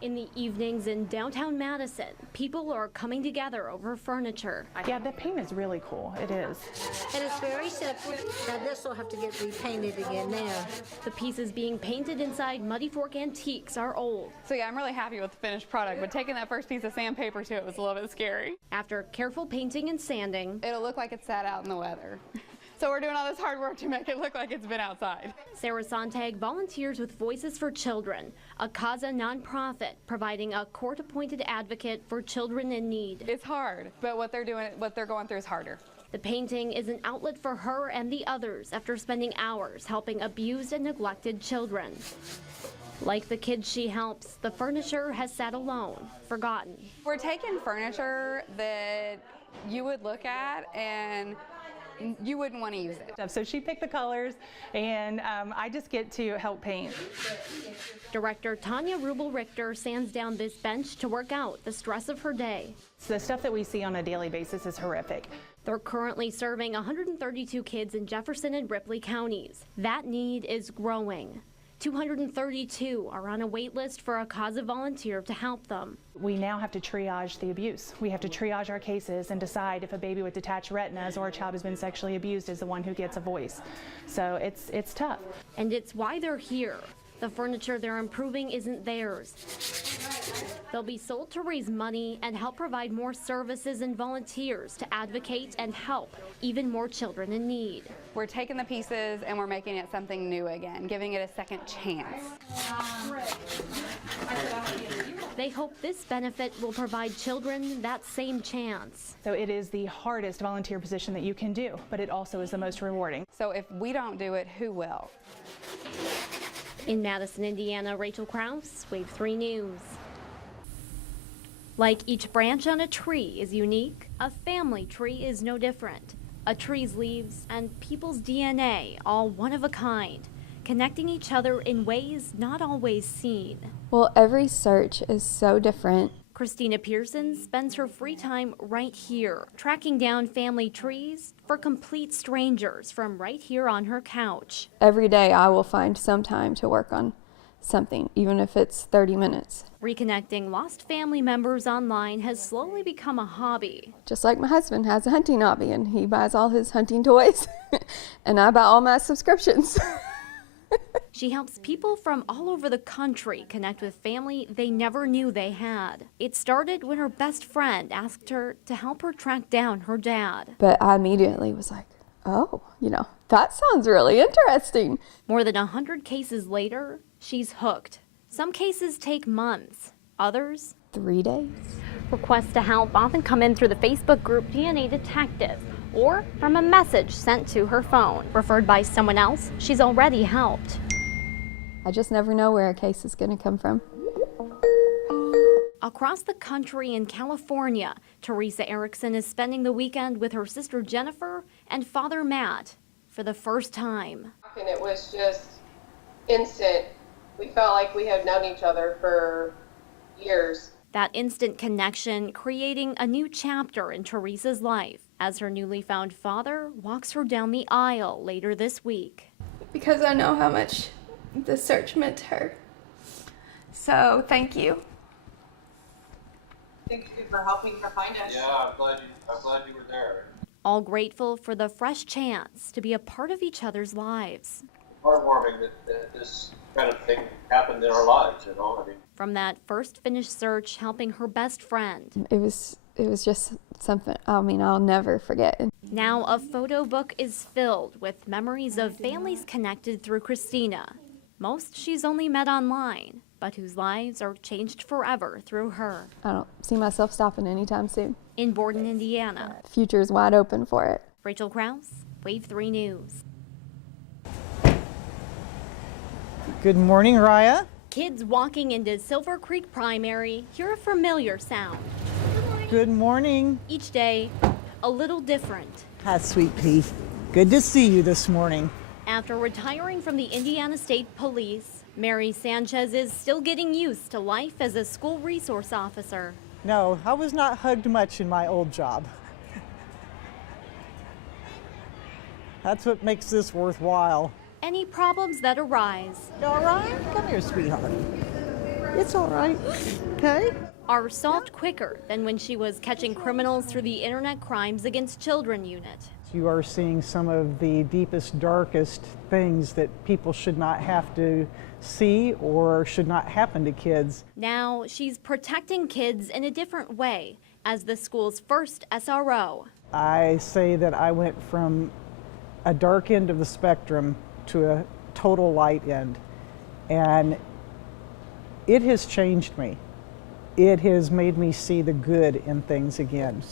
In the evenings in downtown Madison, people are coming together over furniture. Yeah, the paint is really cool. It is. And it's very simple. Now this will have to get repainted again now. The pieces being painted inside Muddy Fork Antiques are old. So yeah, I'm really happy with the finished product, but taking that first piece of sandpaper to it was a little bit scary. After careful painting and sanding, it'll look like it sat out in the weather. So we're doing all this hard work to make it look like it's been outside. Sarah Sontag volunteers with Voices for Children, a CASA nonprofit providing a court-appointed advocate for children in need. It's hard, but what they're going through is harder. The painting is an outlet for her and the others after spending hours helping abused and neglected children. Like the kids she helps, the furniture has sat alone, forgotten. We're taking furniture that you would look at and you wouldn't want to use it. So she picked the colors, and I just get to help paint. Director Tanya Rubel-Richter sands down this bench to work out the stress of her day. So the stuff that we see on a daily basis is horrific. They're currently serving 132 kids in Jefferson and Ripley counties. That need is growing. 232 are on a wait list for a CASA volunteer to help them. We now have to triage the abuse. We have to triage our cases and decide if a baby with detached retinas or a child who's been sexually abused is the one who gets a voice. So it's tough. And it's why they're here. The furniture they're improving isn't theirs. They'll be sold to raise money and help provide more services and volunteers to advocate and help even more children in need. We're taking the pieces and we're making it something new again, giving it a second chance. They hope this benefit will provide children that same chance. So it is the hardest volunteer position that you can do, but it also is the most rewarding. So if we don't do it, who will? In Madison, Indiana, Rachael Krause, Wave 3 News. Like each branch on a tree is unique, a family tree is no different. A tree's leaves and people's DNA, all one of a kind, connecting each other in ways not always seen. Well, every search is so different. Christina Pearson spends her free time right here, tracking down family trees for complete strangers from right here on her couch. Every day I will find some time to work on something, even if it's 30 minutes. Reconnecting lost family members online has slowly become a hobby. Just like my husband has a hunting hobby and he buys all his hunting toys and I buy all my subscriptions. She helps people from all over the country connect with family they never knew they had. It started when her best friend asked her to help her track down her dad. But I immediately was like, oh, that sounds really interesting. More than 100 cases later, she's hooked. Some cases take months, others 3 days. Requests to help often come in through the Facebook group DNA Detective or from a message sent to her phone. Referred by someone else she's already helped. I just never know where a case is going to come from. Across the country in California, Teresa Erickson is spending the weekend with her sister Jennifer and father Matt for the first time. And it was just instant. We felt like we had known each other for years. That instant connection creating a new chapter in Teresa's life as her newly found father walks her down the aisle later this week. Because I know how much the search meant to her. So thank you. Thank you for helping her find us. Yeah, I'm glad you were there. All grateful for the fresh chance to be a part of each other's lives. Heartwarming that this kind of thing happened in our lives, From that first finished search helping her best friend. It was just something, I'll never forget. Now a photo book is filled with memories of families connected through Christina. Most she's only met online, but whose lives are changed forever through her. I don't see myself stopping anytime soon. In Borden, Indiana. The future is wide open for it. Rachael Krause, Wave 3 News. Good morning, Raya. Kids walking into Silver Creek Primary hear a familiar sound. Good morning. Each day, a little different. Hi, sweet pea. Good to see you this morning. After retiring from the Indiana State Police, Mary Sanchez is still getting used to life as a school resource officer. No, I was not hugged much in my old job. That's what makes this worthwhile. Any problems that arise. You all right? Come here, sweetheart. It's all right. Okay? Are solved quicker than when she was catching criminals through the Internet Crimes Against Children unit. You are seeing some of the deepest, darkest things that people should not have to see or should not happen to kids. Now she's protecting kids in a different way as the school's first SRO. I say that I went from a dark end of the spectrum to a total light end, and it has changed me. It has made me see the good in things again.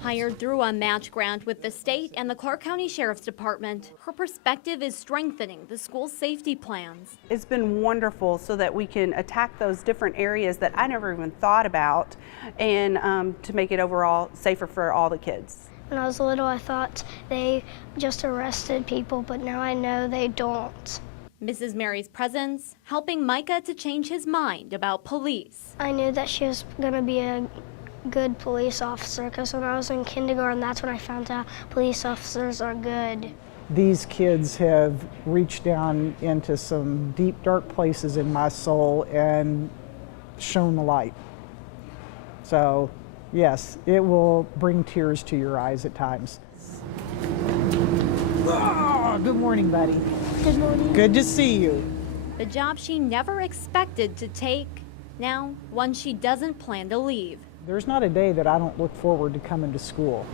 Hired through a match grant with the state and the Clark County Sheriff's Department, her perspective is strengthening the school's safety plans. It's been wonderful so that we can attack those different areas that I never even thought about, and to make it overall safer for all the kids. When I was little, I thought they just arrested people, but now I know they don't. Mrs. Mary's presence helping Micah to change his mind about police. I knew that she was going to be a good police officer because when I was in kindergarten, that's when I found out police officers are good. These kids have reached down into some deep, dark places in my soul and shown the light. So, yes, it will bring tears to your eyes at times. Oh, good morning, buddy. Good morning. Good to see you. The job she never expected to take, now one she doesn't plan to leave. There's not a day that I don't look forward to coming to school.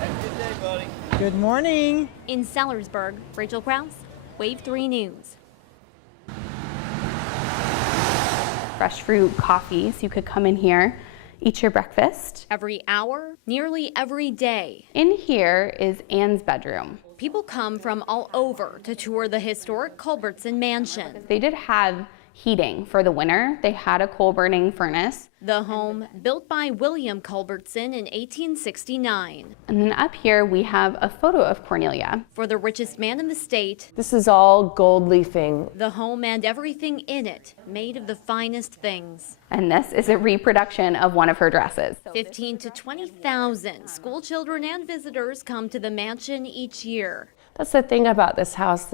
Have a good day, buddy. Good morning. In Sellersburg, Rachael Krause, Wave 3 News. Fresh fruit, coffee, so you could come in here, eat your breakfast. Every hour, nearly every day. In here is Anne's bedroom. People come from all over to tour the historic Culbertson mansion. They did have heating for the winter. They had a coal-burning furnace. The home built by William Culbertson in 1869. And then up here we have a photo of Cornelia. For the richest man in the state, this is all gold leafing. The home and everything in it made of the finest things. And this is a reproduction of one of her dresses. 15 to 20,000 school children and visitors come to the mansion each year. That's the thing about this house.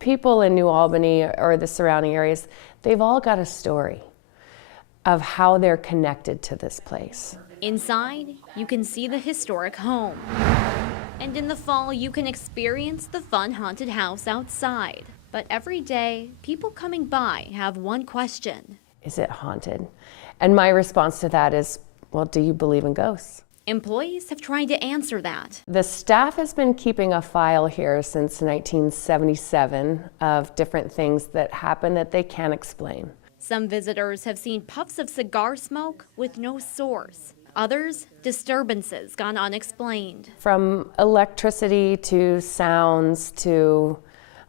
People in New Albany or the surrounding areas, they've all got a story of how they're connected to this place. Inside, you can see the historic home. And in the fall, you can experience the fun haunted house outside. But every day, people coming by have one question. Is it haunted? And my response to that is, well, do you believe in ghosts? Employees have tried to answer that. The staff has been keeping a file here since 1977 of different things that happen that they can't explain. Some visitors have seen puffs of cigar smoke with no source. Others, disturbances gone unexplained. From electricity to sounds to,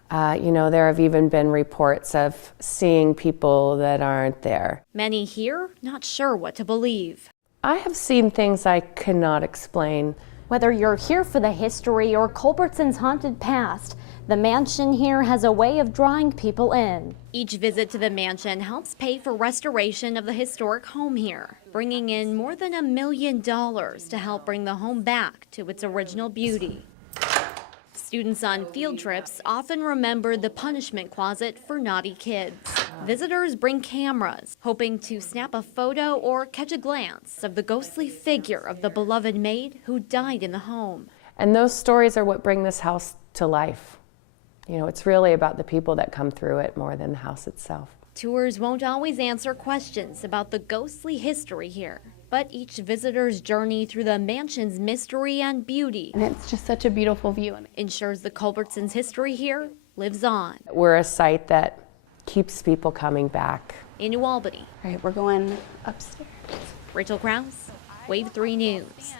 there have even been reports of seeing people that aren't there. Many here not sure what to believe. I have seen things I cannot explain. Whether you're here for the history or Culbertson's haunted past, the mansion here has a way of drawing people in. Each visit to the mansion helps pay for restoration of the historic home here, bringing in more than $1 million to help bring the home back to its original beauty. Students on field trips often remember the punishment closet for naughty kids. Visitors bring cameras, hoping to snap a photo or catch a glance of the ghostly figure of the beloved maid who died in the home. And those stories are what bring this house to life. It's really about the people that come through it more than the house itself. Tours won't always answer questions about the ghostly history here, but each visitor's journey through the mansion's mystery and beauty, and it's just such a beautiful view, ensures the Culbertsons' history here lives on. We're a site that keeps people coming back. In New Albany. All right, we're going upstairs. Rachael Krause, Wave 3 News.